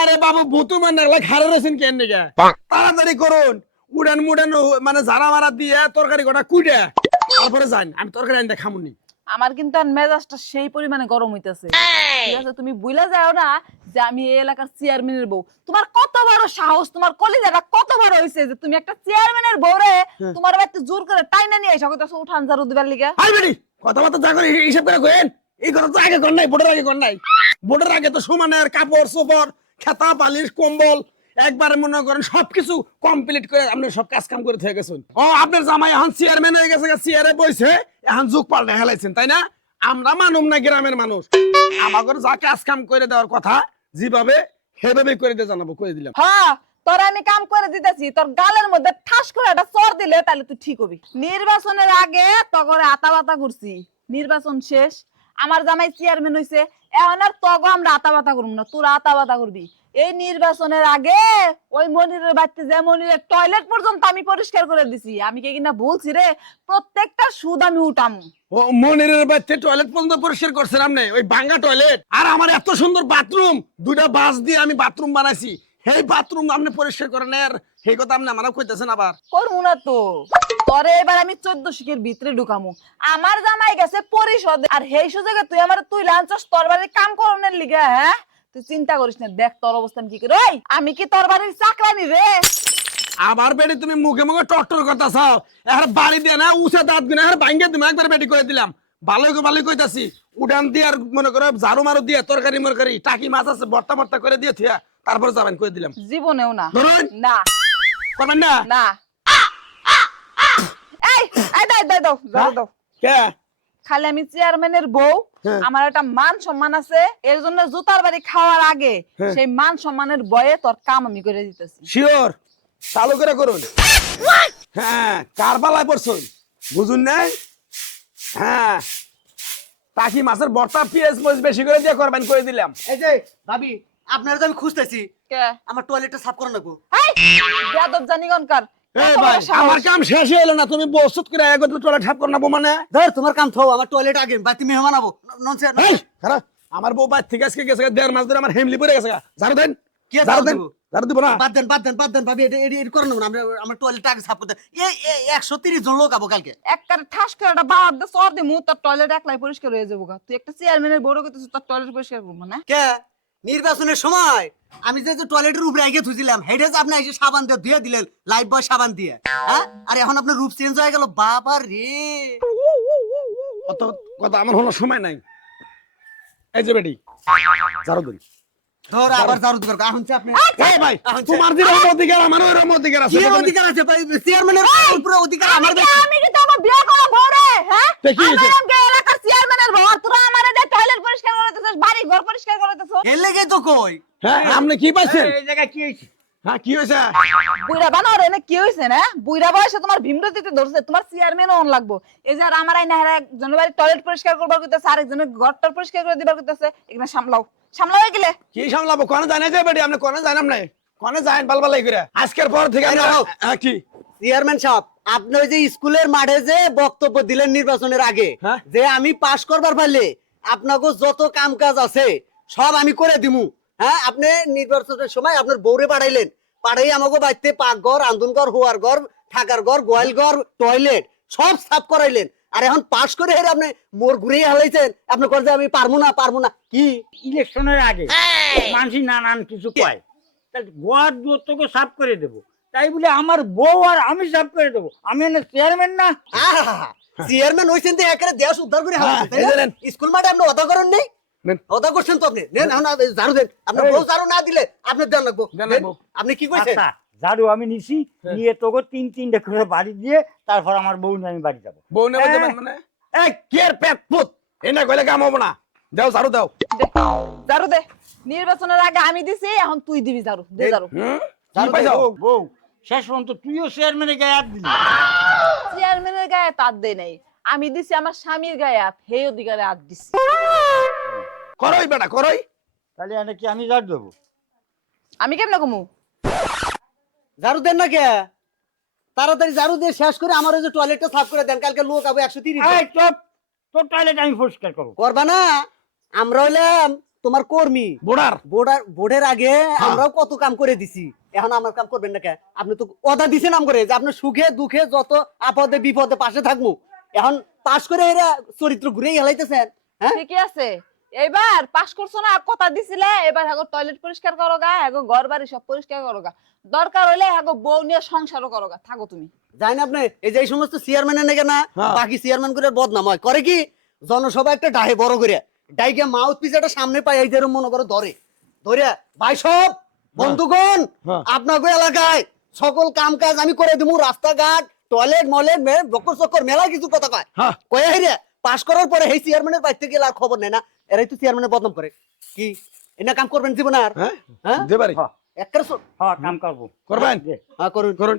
আরে বাবু ভুতু মানে লাইক হারে রয়েছেন কেন নিকে? তাড়াতাড়ি করুন। উড়ান মুড়ান মানে জারা মারা দিয়ে তরকারি কটা কুইডে। তারপরে যান আমি তরকারি আনতে খামুনি। আমার কিন্তু আর মেজাজটা সেই পরিমাণে গরম হইতেছে। ঠিক আছে তুমি বুইলা যাও না যে আমি এই এলাকার চেয়ারম্যানের বউ। তোমার কত বড় সাহস তোমার কলিজাটা কত বড় হইছে যে তুমি একটা চেয়ারম্যানের বউ রে তোমার বাড়িতে জোর করে টাইনা নিয়ে এসে কইতাছো উঠান ঝাড়ু দিবার লিগে। হাই বেটি কথাবার্তা যা করে হিসাব করে কইেন এই কথা তো আগে কর নাই ভোটের আগে কর নাই। ভোটের আগে তো সমানের কাপড় সোপড় খেতা পালিশ কম্বল, একবারে মনে করেন সবকিছু কমপ্লিট করে আপনি সব কাজ কাম করে থেকে গেছেন। ও, আপনার জামাই এখন চেয়ারম্যান হয়ে গেছে চেয়ারে বইছে, এখন যুগ পাল্টে হেলাইছেন, তাই না? আমরা মানুম না গ্রামের মানুষ। আমাদের যা কাজ কাম করে দেওয়ার কথা, যেভাবে সেভাবে করে দিয়ে জানাব, করে দিলাম। হ্যাঁ তোর আমি কাম করে দিতেছি, তোর গালের মধ্যে ঠাস করে একটা চর দিলে তাহলে তুই ঠিক হবি। নির্বাচনের আগে তগরে আতা বাতা করছি নির্বাচন শেষ আমার জামাই চেয়ারম্যান হইছে, এখন আর তগো আমরা আতা বাতা করব না, তোরা আতা বাতা করবি। এই নির্বাচনের আগে ওই মনিরের বাড়িতে যে মনিরের টয়লেট পর্যন্ত আমি পরিষ্কার করে দিছি, আমি কি কিনা বলছি রে? প্রত্যেকটা সুদ আমি উঠাম। ও, মনিরের বাচ্চা টয়লেট পর্যন্ত পরিষ্কার করছেন আপনি? ওই ভাঙ্গা টয়লেট আর আমার এত সুন্দর বাথরুম দুইটা বাস দিয়ে আমি বাথরুম বানাইছি। সেই বাথরুম আপনি পরিষ্কার করেন আর সেই কথা আপনি আমার কইতেছেন আবার। করব না তো। তরে এবার আমি চোদ্দ শিখের ভিতরে ঢুকামু। আমার জামাই গেছে পরিষদে। আর সেই সুযোগে তুই আমার তুই লাঞ্চস তোর বাড়ির কাম করনের লিগে হ্যাঁ? তুই চিন্তা করিস না দেখ তোর অবস্থান কি করে। আমি কি তোর বাড়ির চাকরানি রে? আবার বেটি তুমি মুখে মুখে টট্টর কথা চাও এখন বাড়ি দিয়ে না উষা দাঁত গুনে ভাঙ্গে তুমি একবার বেটি করে দিলাম। ভালোই ভালোই কইতাছি। উড়ান দিয়ে আর মনে করো ঝাড়ু মারু দিয়ে তরকারি মরকারি টাকি মাছ আছে ভর্তা ভর্তা করে দিয়ে থিয়া। তারপরে যাবেন করে দিলাম? জীবনেও না। ধরুন। না। করবেন না? না। এই এই দাও দাও দাও দাও দাও। কে? খালি আমি চেয়ারম্যানের বউ হ্যাঁ। আমার একটা মান সম্মান আছে এর জন্য জুতার বাড়ি খাওয়ার আগে হ্যাঁ। সেই মান সম্মানের বয়ে তোর কাম আমি করে দিতেছি। শিওর? চালু করে করুন। হ্যাঁ কার পালায় পড়ছুন। বুঝুন নাই? হ্যাঁ। টাকি মাছের ভর্তা পেঁয়াজ মরিচ বেশি করে দিয়ে করবেন করে দিলাম? এই যে ভাবি আপনারা তো আমি খুঁজতেছি। কে? আমার টয়লেটটা সাফ করে নেব হাই! বেয়াদব জানি গনকার ভাই আমার কাম শেষ হলো না। তুমি বসত করে টলে ঠাপ করে নেব মানে? ধর তোমার কাম থাও আমার টয়লেট আগে বাতি মেহমান আবো। খারাপ। আমার বউ বাইর থেকে আজকে গেছে দেড় মাস ধরে আমার হেমলি পড়ে গেছে ঝাড়ু দেন। কে ঝাড়ু ঝাড়ু দেন। ঝাড়ু দিব না। বাদ দেন বাদ দেন বাদ দেন ভাবি এটা এটা এটা করে নেব না। আমরা আমার টয়লেটটা আগে সাফ করতে এই এই একশো তিরিশ জন লোক আবো কালকে। একবারে ঠাস করে একটা বাবার দে সর দিমু তোর টয়লেট একলাই পরিষ্কার হয়ে যাব তুই একটা চেয়ারম্যানের বড় করতেছিস তোর টয়লেট পরিষ্কার করব না? কে? নির্বাচনের সময় আমি যে যে টয়লেটের উপরে আগে ধুছিলাম হেডে যে আপনি এসে সাবান দিয়ে ধুয়ে দিলেন লাইফ বয় সাবান দিয়ে হ্যাঁ? আর এখন আপনার রূপ চেঞ্জ হয়ে গেল বাবা রে। অত কথা আমার হলো সময় নাই। এই যে বেটি ঝাড়ু দেন। ধর আবার এখন হচ্ছে আপনি। এই ভাই তোমার অধিকার এরকম অধিকার আছে কি অধিকার আছে? চেয়ারম্যানের উপরে অধিকার আমার আমি কি- আমি কি তো আমার বিয়ে করা বউ হ্যাঁ? তা কি আমি হয়েছে? আমাকে এলাকার চেয়ারম্যানের বউ আর তোরা আমারে দে টয়লেট পরিষ্কার করে দিতেছিস বাড়ি ঘর পরিষ্কার করে দিতেছিস এর লেগে তো কই? হ্যাঁ আপনি কি পাইছেন? এই জায়গায় কি হয়েছে? হ্যাঁ কি হয়েছে? বুইরা বানাও রে না কি হইছে না? বুইরা বয়সে তোমার ভীমরা দিতে ধরছে তোমার চেয়ারম্যান অন লাগবো। এই যে আর আমার আইনা হেরা একজনের বাড়ি টয়লেট পরিষ্কার করবার কইতাছে আরেকজনের পরিষ্কার করে দিবার কইতাছে এখানে সামলাও। সামলাও গেলে কি সামলাবো? কোনে জানে যে বেটি আপনি কোনে জানাম নাই? কোনে করে? আজকের পর থেকে আমরা হ্যাঁ, কি? চেয়ারম্যান সাহেব আপনি ওই যে স্কুলের মাঠে যে বক্তব্য দিলেন নির্বাচনের আগে হ্যাঁ। যে আমি পাশ করবার পারলে আপনাকে যত কাম কাজ আছে সব আমি করে দিমু। হ্যাঁ আপনি নির্বাচনের সময় আপনার বউরে পাঠাইলেন। পাঠাই আমাকে বাড়িতে পাকঘর আন্দুনঘর হোয়ার ঘর থাকার ঘর গোয়াল ঘর টয়লেট সব সাফ করাইলেন। আর এখন পাশ করে হেরে আপনি মোর ঘুরে হালাইছেন। আপনি করে আমি পারব না পারব না। কি? ইলেকশনের আগে মানুষ নানান কিছু কয় তাহলে গোয়ার দূরত্বকে সাফ করে দেবো। তাই বলে আমার বউ আর আমি সাফ করে দেবো। আমি এনে চেয়ারম্যান না? চেয়ারম্যান হইছেন তো একেবারে দেশ উদ্ধার করে হালাইছেন, তাই এই না? যে নেন। স্কুল মাঠে আপনি করেন নেই নেন। অদা করছেন তো আপনি। নেন এখন ঝাড়ু দেন। আপনার বউ ঝাড়ু না দিলে আপনার দেন লাগবো। দেন দেন। লাগবো। আপনি কি কইছেন? ঝাড়ু আমি নিছি নিয়ে তোকে তিন তিনটে করে বাড়ি দিয়ে তারপর আমার বউ নিয়ে আমি বাড়ি যাব। বউ নেবে। যাবেন মানে? এই কি এর পুত? এনে কইলে কাম হব না। দাও ঝাড়ু দাও। দে, ঝাড়ু দে। নির্বাচনের আগে আমি দিছি এখন তুই দিবি ঝাড়ু। দে ঝাড়ু। ঝাড়ু পাইছো? বউ বউ শেষ পর্যন্ত তুইও চেয়ারম্যানের গায়ে হাত দিলি। চেয়ারম্যানের গায়ে তার দেয় নাই। আমি দিছি আমার স্বামীর গায়ে হাত হে অধিকারে হাত দিছি। করই বেটা করই। তাহলে এনে কি আমি ঝাড় দেবো? আমি কেমনে কমু? ঝাড়ু দেন না কে? তাড়াতাড়ি ঝাড়ু দিয়ে শেষ করে আমার ওই যে টয়লেটটা সাফ করে দেন কালকে লোক আবো একশো তিরিশ। এই চুপ তোর টয়লেট আমি পরিষ্কার করব। করবা না? আমরা হইলাম তোমার কর্মী। বোর্ডার। বোর্ডার বোর্ডের আগে হ্যাঁ। আমরাও কত কাম করে দিছি। এখন আমার কাম করবেন না কে? আপনি তো অদা দিছেন নাম করে যে আপনি সুখে দুঃখে যত আপদে বিপদে পাশে থাকব। এখন পাশ করে এরা চরিত্র ঘুরে হেলাইতেছেন হ্যাঁ? ঠিকই আছে। এবার পাস করছ না কথা দিছিলে এবার হাগো টয়লেট পরিষ্কার করো গা হাগো ঘর বাড়ি সব পরিষ্কার করো গা দরকার হলে হাগো বউ নিয়ে সংসারও করো গা থাকো তুমি। জানেন আপনি এই যে এই সমস্ত চেয়ারম্যানের নাকি না হ্যাঁ। বাকি চেয়ারম্যান করে বদনাম হয়। করে কি? জনসভা একটা ডাহে বড় করে। ডাইকে মাউথ পিস একটা সামনে পাই এই যে এরম মনে করো ধরে। ধরে ভাই সব বন্ধুগণ হ্যাঁ। আপনাকে এলাকায় সকল কাম কাজ আমি করে দিব রাস্তাঘাট টয়লেট মলেট বকর চক্কর মেলা কিছু কথা কয়। হ্যাঁ। কয়ে হেরে পাস করার পরে এই চেয়ারম্যানের বাইতে গেলে আর খবর নেই না। এরাই তো চেয়ারম্যানের বদনাম করে। কি? এনা কাম করবেন জীবন আর? হ্যাঁ? হ্যাঁ? দে পারি একটা হ্যাঁ কাম করব। করবেন? হ্যাঁ করুন। করুন।